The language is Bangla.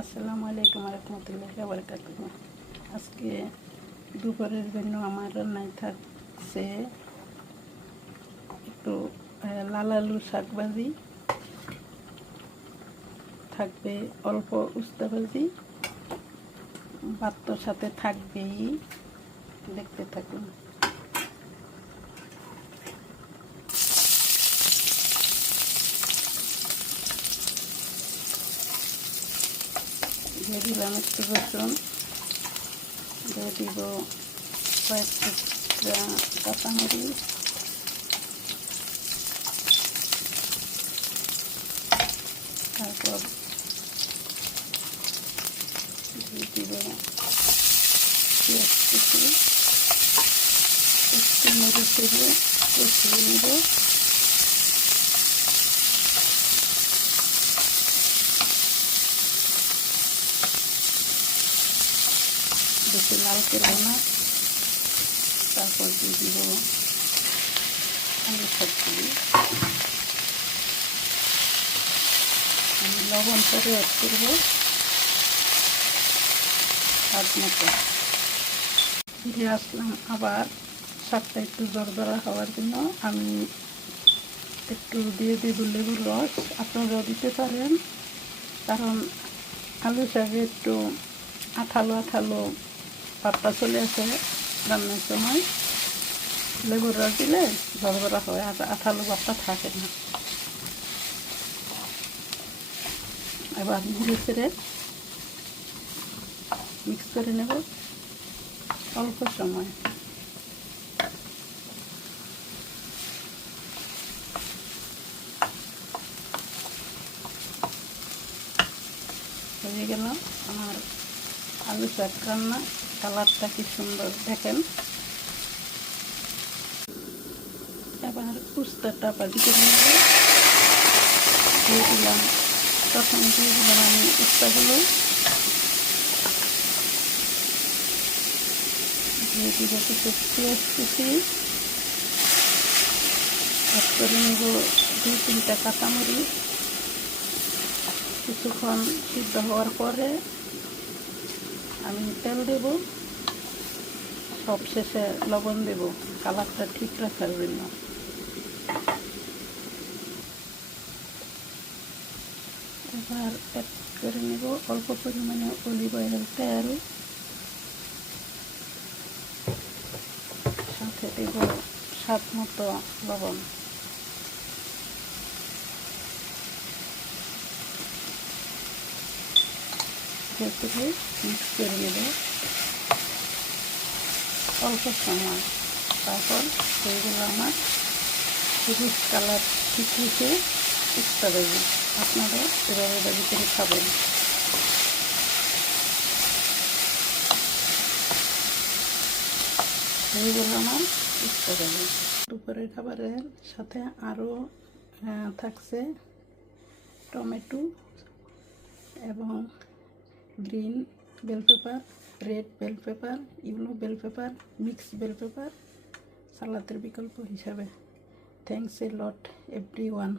আসসালামু আলাইকুম রহমতুল্লাহি ওয়া বারাকাতুহু। আজকে দুপুরের জন্য আমার রান্নায় থাকছে একটু লাল আলু শাক ভাজি, থাকবে অল্প উস্তা ভাজি, ভাতের সাথে থাকবেই। দেখতে থাকুন। দিয়ে দিলাম একটু রসুন, দিয়ে দিব কয়েকটা কাঁচামরিচ, তারপর দিয়ে দিব পেঁয়াজ কুচি, একটু মরিচ দিয়ে কষিয়ে নেব। বেশি লাল করবো না। তারপর দিয়ে দিব আলু সবজি। আমি লবণ করে অ্যাড করবো স্বাদ মতো। ফিরে আসলাম আবার শাকটা একটু দরদরা হওয়ার জন্য। আমি একটু দিয়ে দেব লেবুর রস, আপনারাও দিতে পারেন, কারণ আলু শাকে একটু আঠালো আঠালো ভাবটা চলে আসে রান্নার সময়। লেবুর রস দিলে দরদরা হয়, আঠালো ভাবটা থাকে না। এবার মরিচে মিক্স করে নেব অল্প সময়। হয়ে গেল আমার আলু শাক রান্না। কালারটা কি সুন্দর দেখেন। এবার উস্তাটা ভাজি করে নেব। দিয়ে দিলাম, প্রথমে দিয়ে দিলাম আমি উস্তাগুলো, দিয়ে দিব কিছু পেঁয়াজ কুচি, অ্যাড করে নেব 2-3টা কাঁচামরিচ। কিছুক্ষণ সিদ্ধ হওয়ার পরে আমি তেল দেব, সব শেষে লবণ দেব কালারটা ঠিক রাখার জন্য। এবার অ্যাড করে নেব অল্প পরিমাণে অলিভ অয়েল তেল, সাথে দেব স্বাদ মতো লবণ। দিয়ে মিক্স করে নেব অল্প সময়। তারপর হয়ে গেল আমার সবুজ কালার ঠিক হয়েছে উস্তা ভাজি। আপনারা এভাবে ভাজি করে খাবেন। হয়ে গেল আমার উস্তা ভাজি। দুপুরের খাবারের সাথে আরও থাকছে টমেটো এবং green bell pepper, red bell pepper, yellow bell pepper, mix bell pepper সালাদের বিকল্প হিসাবে। Thanks a lot everyone.